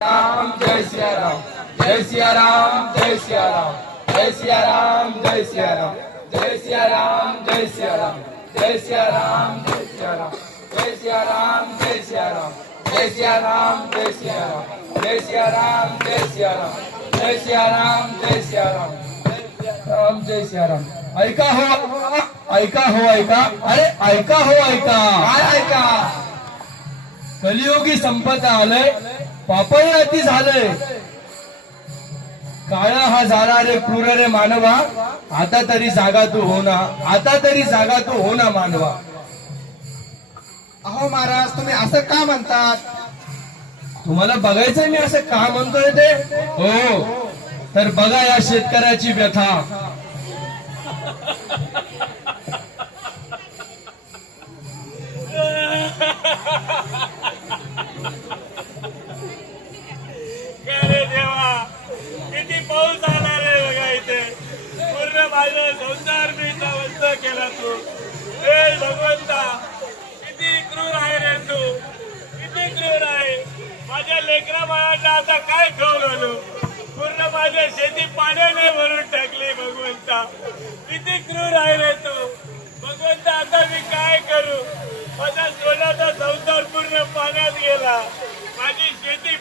राम जय सियाराम जय सियाराम जय सियाराम जय सिया राम जय सियाराम जय सियाराम जय सियाराम जय सियाराम जय सियाराम जय सियाराम जय सियाराम जय सियाराम जय सियाराम जय सियाराम जय सियाराम जय सियाराम जय सियाराम राम राम जय सियाराम ऐका हो ऐका हो ऐका अरे ऐका हो ऐका काय ऐका कलियुगी संपत आलंय पापही अति झालंय. काळा हा झाला रे क्रूर रे मानवा आता तरी जागा तू हो ना आता तरी जागा तू हो ना मानवा. अहो महाराज तुम्ही असं का म्हणतात? तुम्हाला बघायचंय मी असं का म्हणतोय ते? हो तर बघा या शेतकऱ्याची व्यथा. माझं संसार मी वस्त केला तू. हे भगवंता किती क्रूर आहे रे तू. किती क्रूर आहे. माझ्या लेकरा बाळांना आता काय खाऊ पूर्ण माझ्या शेती पाण्याने भरून टाकली भगवंता. किती क्रूर आहे रे तू. भगवंता आता मी काय करू? माझा सोन्याचा संसार पूर्ण पाण्यात गेला. माझी शेती